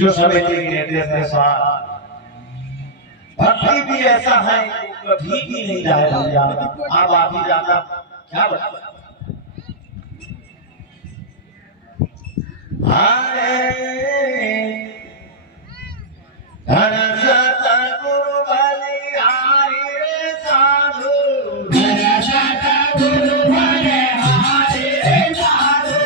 जो समिति के निर्देश के साथ भक्ति भी ऐसा है कभी भी नहीं जाएगा। अब आगे जाता क्या बता गुरु बलिहारी रे साधु गुरु बलिहारी रे साधु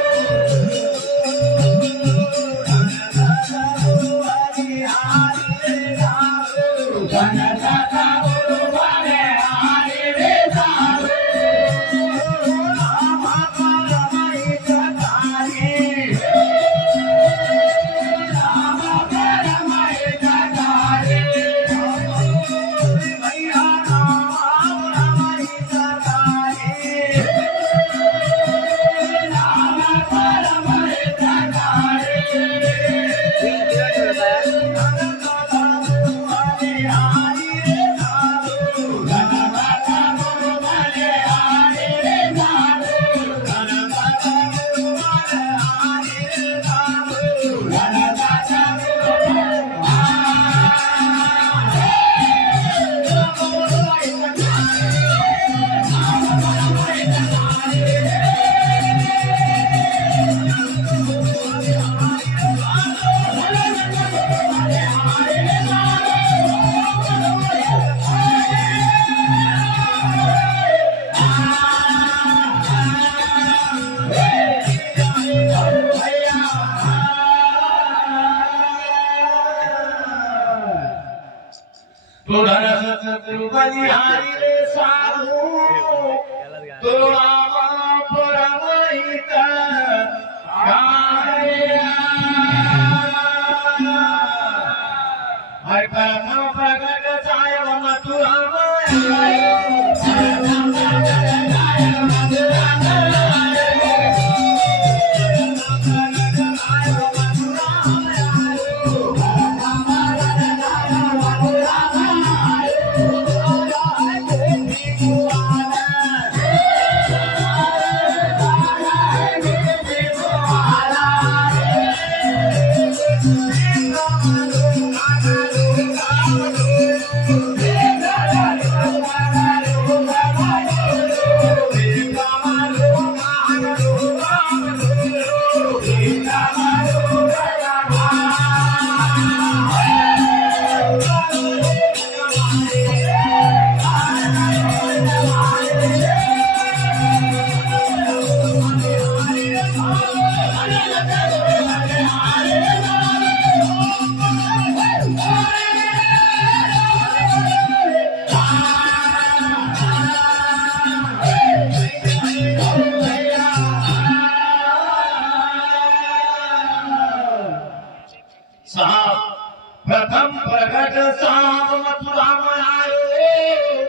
गुरु बलिहारी रे साधु तोरा परमहित हर परम प्रगट साय मथुरा प्रथम प्रगट साम मथुरा में आए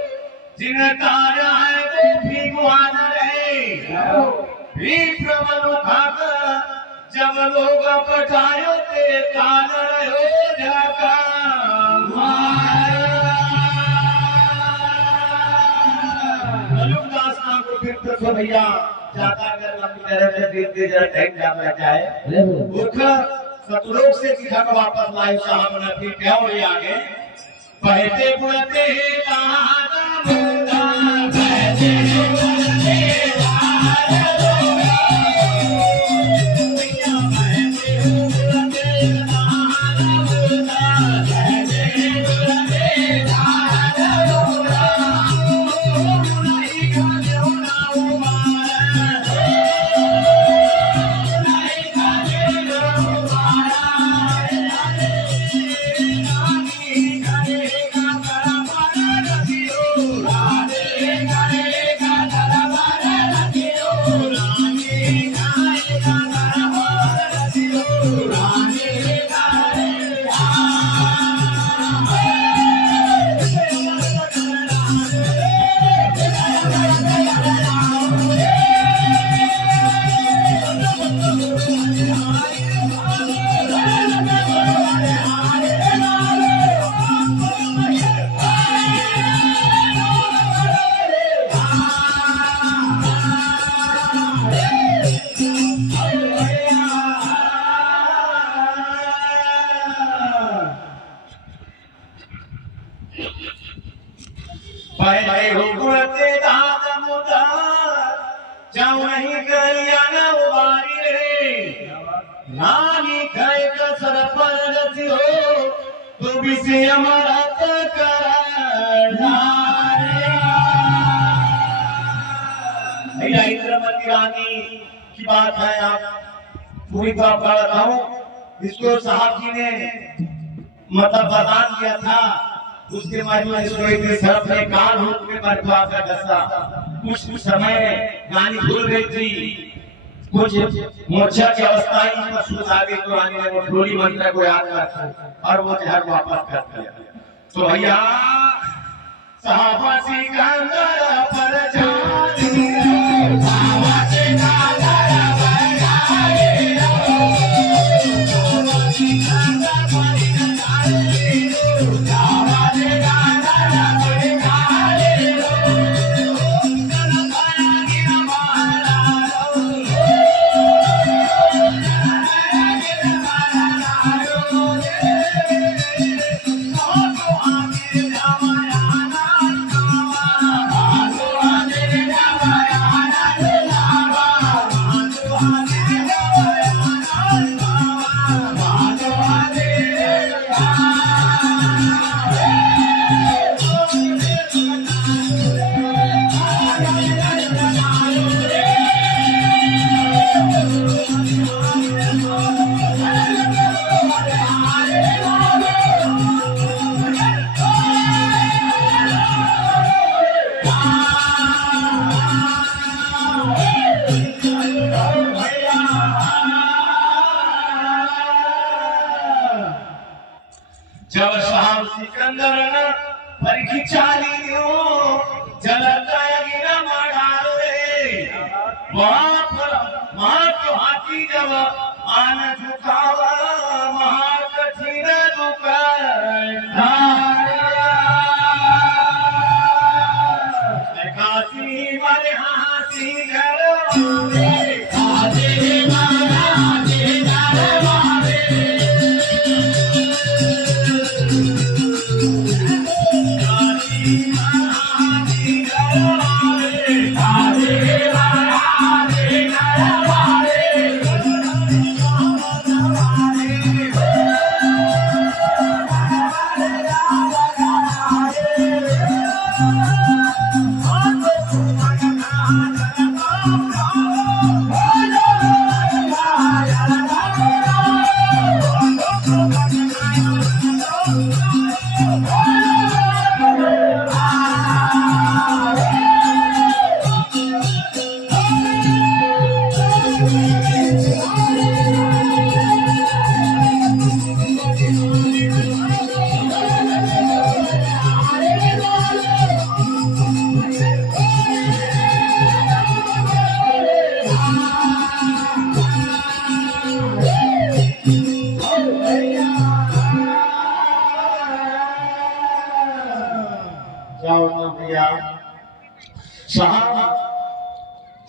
जिन तारा है वो भी गुहान रहे भी प्रबल खाक जब लोग पटायो ते काल रहो जाका दास ना को फिर तो भैया जाता अगर लंबी तरह से देख दे जरा टाइम जाम लग जाए भूख सतलोक से दिखा के वापस लाए साहब ने फिर क्या हो आगे बहते बुढ़ते बहते पहले हो गुणते दाद मुदा जाऊ नहीं करिया ना उबारी रे नानी खाए कसर पर रसी हो तो भी से हमारा इंद्रमती रानी की बात है। आप पूरी बात बताऊं, इसको साहब जी ने मतलब बदान दिया था, उसके बाद में सरफ ने काल रूप में बरपा का दसा कुछ समय गानी भूल गई थी, कुछ मूर्छा की अवस्था ही महसूस आ गई तो रानी ने वो थोड़ी मंत्र को याद रखा और वो जहर वापस कर दिया। तो भैया साहबा सिकंदर पर जब साहब सिकंदर न परीक्षा लियो जलता गिरा मार रे वहां तो हाथी जब आन झुकावा महा कठिन काशी मारे हाथी घर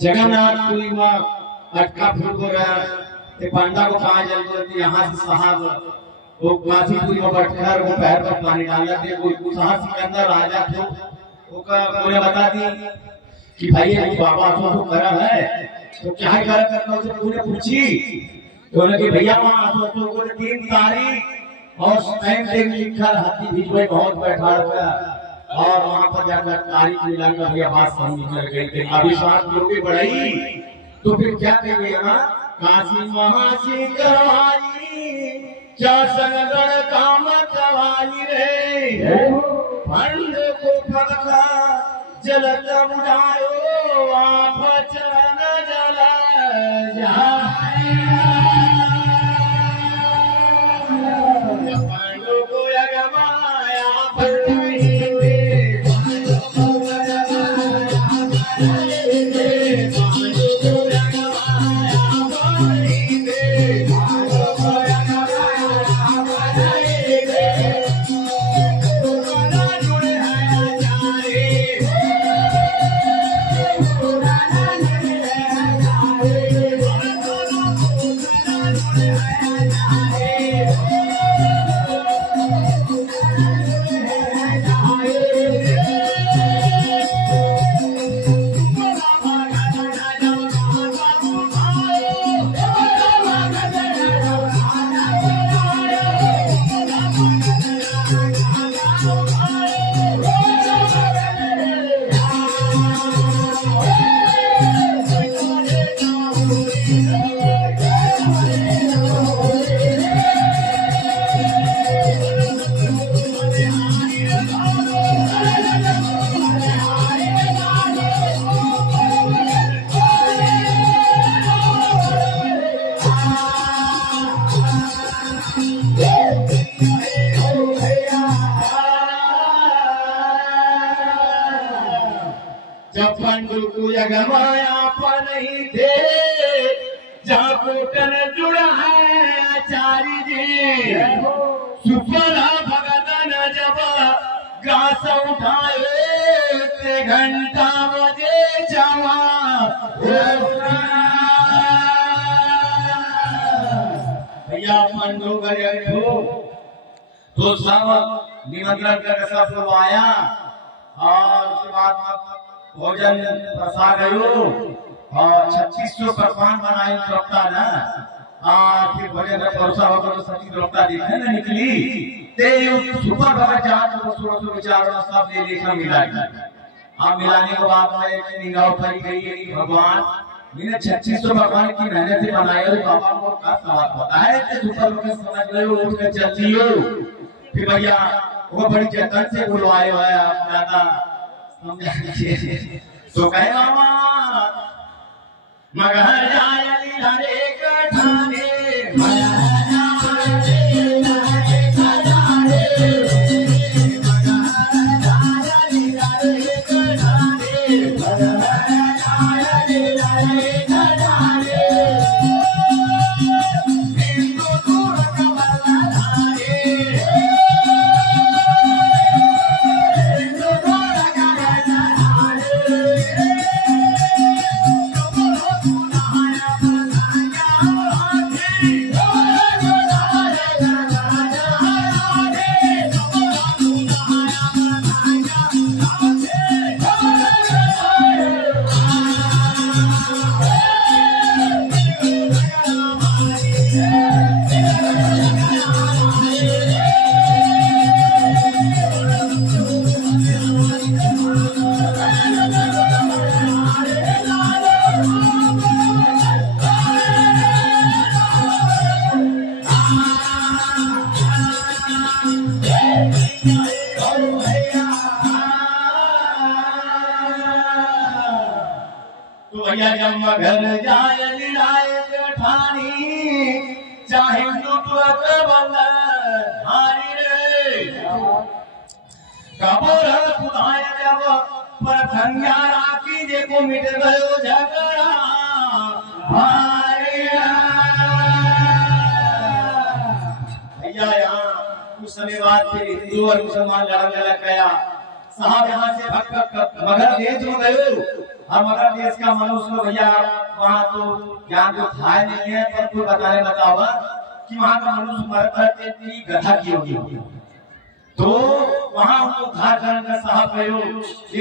जगन्नाथपुरी में अटका फूल हो रहा है पांडा को कहा जल्दी यहाँ से साहब वो काशीपुरी में बैठकर वो पैर पर पानी डाला थे कोई साहब सिकंदर राजा थे वो मुझे बता दी कि भाई ये बाबा तो करा है तो क्या कर करना उसे तूने पूछी तो उन्होंने कि भैया वहाँ तो को 3 तारीख और टाइम टेबल लिखा हाथी बीच में बहुत बैठा रखा और वहां पर जाकर तारीख मिलाकर भैया बात समझ निकल गई थी। अभी सांस भी बढ़ाई तो फिर क्या कहेंगे ना काशी महासी करवाई क्या संगड़ काम करवाई रे फंड को फटका जलत बुझायो आप चरण जला जाए फंड को अगमाया पंडू को जगमाया पर नहीं थे जहाँ कोटन जुड़ा है आचार्य जी सुफला भगतन जब ग्रास उठाए ते घंटा बजे जावा भैया पंडू गए तो सब निमंत्रण कर सब आया और उसके बाद भोजन प्रसाद गयो और 3600 पकवान बनाए द्रौपदा ना फिर भोजन का परोसा होकर तो सच्ची द्रौपदा देखने ना निकली ते सुपर भगत जान तो 1600 विचार सब ले लेकर मिलाई मिलाने के बाद में निगाह उठाई गई है भगवान मैंने 3600 भगवान की मेहनत से बनाए और बाबा को का स्वाद होता है कि सुपर भगत समझ लो उठ के चलती हो फिर भैया वो बड़ी जतन से बुलवाए हुआ है आप दादा तो कहे मामा मगर जाय लीलारे कठाने घर जाय लीलाए कठानी चाहे लुटवत हारी रे कबूर खुदाय जब पर धन्या राखी जे को मिट गयो झगड़ा भैया यहाँ कुछ समय बाद फिर हिंदू और मुसलमान लड़ने लग गया साहब यहाँ से भक्त मगध देश में गए और मगध देश का मनुष्य भैया वहाँ तो ज्ञान तो था नहीं है पर कोई बताने लगा हुआ कि वहाँ का मनुष्य मरकर की गधा की होगी तो वहाँ उनको उद्धार करने का साहब गयो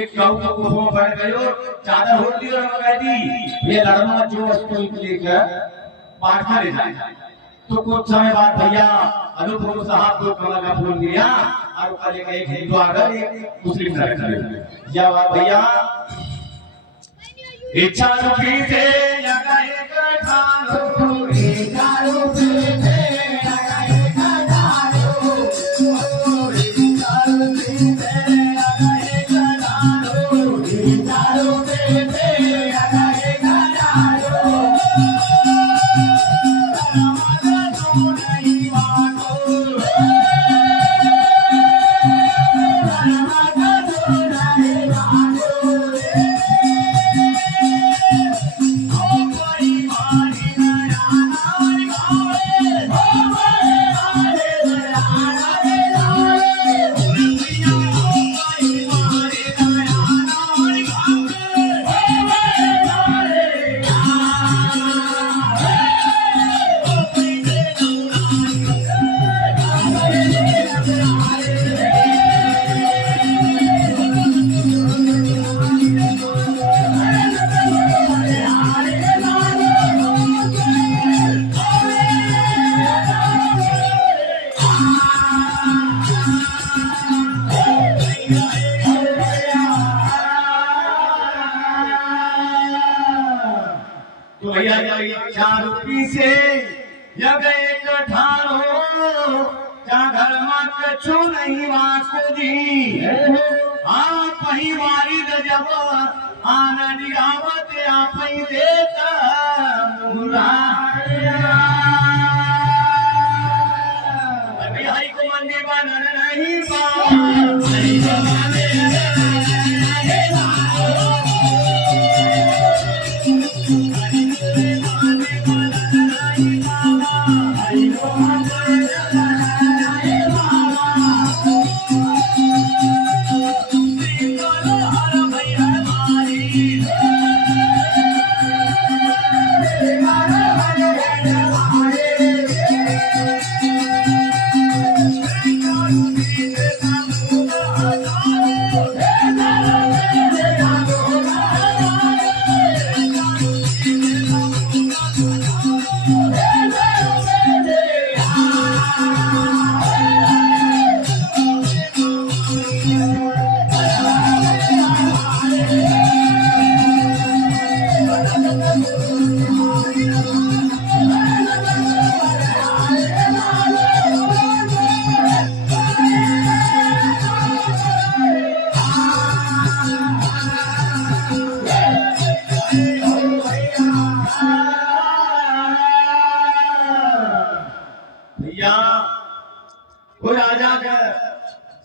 एक गौ के कोप में पड़ गयो चादर होट ली और कह दी ये लड़ना जो वस्तु लेकर पाठा ले जाए तो कुछ समय बाद भैया अनुपम साहब को कमल का फूल दिया और ऊपर लेकर एक हिंदू आ गए एक मुस्लिम लड़का या भैया इच्छा रूपी से लगा एक ठानो इच्छा रूपी से लगा एक ठानो इच्छा रूपी से लगा एक ठानो इच्छा रूपी से लगा एक ठानो चारूपी से गए कठानो घर में कछु नहीं वास दी आप ही मारी जब आनंद आवत आप ही देता हरि को मंदिर बनन नहीं पा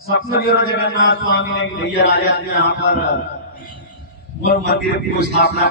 सपन जगन्नाथ स्वामी ने भैया राजा यहाँ पर मंदिर की स्थापना